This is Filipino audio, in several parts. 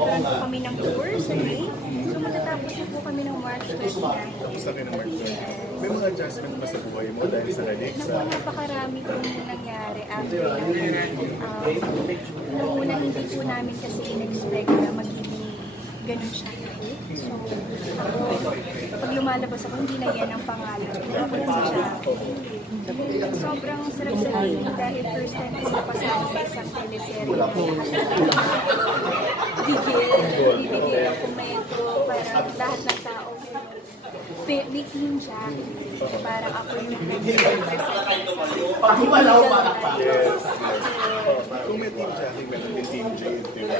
magkakaroon po kami ng tour sa May. So matatapos na po kami ng March 29. Tapos na kayo ng March 29. May mga adjustment ba sa buhay mo dahil sa Alex? Napakarami pong nangyari after nung una hindi po namin kasi in-expect na magiging ganun siya. So, pag lumalabas ako, hindi na yan ang pangalan. Napunta siya. Sobrang sarap sa akin dahil first time ko napasama sa isang teleserye. Bibigay ang komento para lahat ng tao may team siya. Parang ako yung represent. Yes. Kung may Team Jackie, meron din Team Jade, di ba?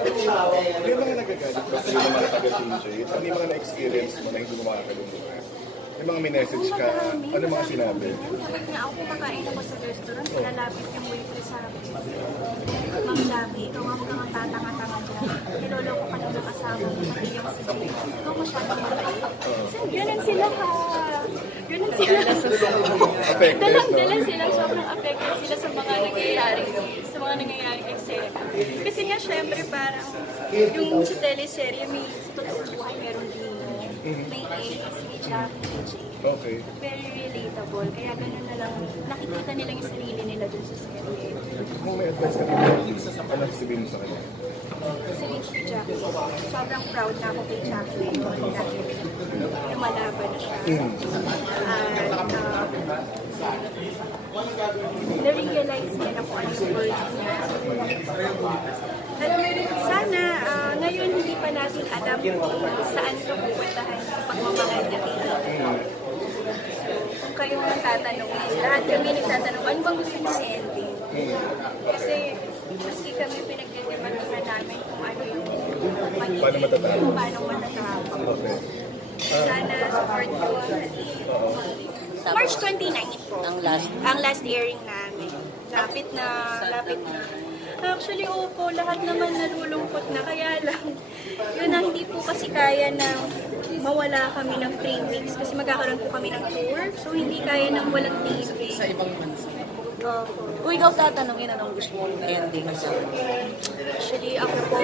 May mga nagagalit ba sa mga taga-Team Jade? Ano yung mga na-experience mo na hindi mo makakalungkutan? May mga may-message ka, ano mga sinabi? Nga ako kumakain ako sa restaurant, lalapit yung waitress sa akin. Ma'am Jackie, ikaw nga mga tatanga-tanga dyan. Niloloko ka lang nakasama mo sa iyong si Jade. Ikaw masyadong maliit. Ganun sila ha. Ganun sila. Dalang sila, sobrang affected sila sa mga nangyayaring eksena. Kasi nga syempre parang yung sa teleserye may totoong buhay, meron din may AIDS, may Jackie, may Jade. Okay. Very relatable. Kaya ganun na lang, nakikita nila yung sarili nila dun sa serye. Kung may advice ka rin, ano sabihin mo sa kanya? Kasi kay Jackie, sobrang proud na ako kay Jackie dahil lumalaban na siya. Na-realize niya na kung ano yung words niya. At sana, ngayon hindi pa natin alam kung saan ito pupuntahan yung pagmamahal niya kay Jackie. Kung kayong nagtatanong, lahat kami nagtatanong, ano bang gusto niya sa ending? Kasi maski kami pinagdidibantuhan namin kung ano yung paano matatapos. Okay. Sana support ko. March 29 po. Ang last airing namin. Lapit na. Actually, opo, lahat naman nalulungkot na. Kaya lang, yun na hindi po kasi kaya na mawala kami ng 3 weeks kasi magkakaroon po kami ng tour. So, hindi kaya ng walang taping. Sa ibang bansa. Opo. Kung ikaw tatanungin, anong gusto mong ending sa Actually, ako po,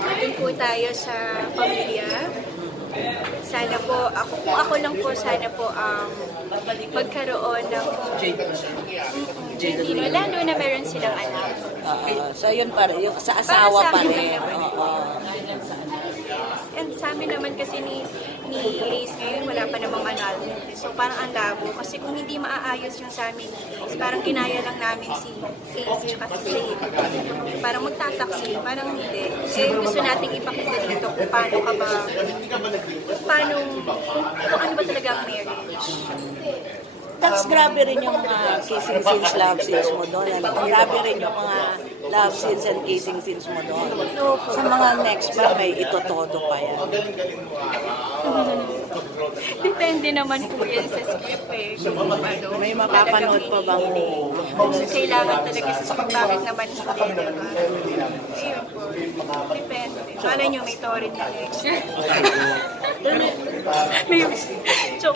dun po tayo sa pamilya. Sana po, kung ako lang po, sana po magkaroon ng Jade, lalo na meron silang anak. so yun pa rin, yung sa asawa pa rin. And sa amin naman kasi ni Ace ngayon, wala pa namang annulment. So parang ang labo. Kasi kung hindi maaayos yung sa amin ni Ace, parang kinaya lang namin si Ace tsaka si Jade. Parang magtataksil, parang hindi. Eh gusto nating ipakita dito kung paano ka ba, kung ano ba talaga ang marriage. Tapos grabe rin yung kissing scenes, love scenes mo doon. Grabe rin yung mga love scenes and kissing scenes mo doon. Sa mga next pa, may ito-todo pa yan. Depende naman po yan sa script eh. May mapapanood pa bang kung kailangan talaga sa script, bakit naman hindi, diba? Ayun po. Depende. Malay nyo, may torrent na next. May joke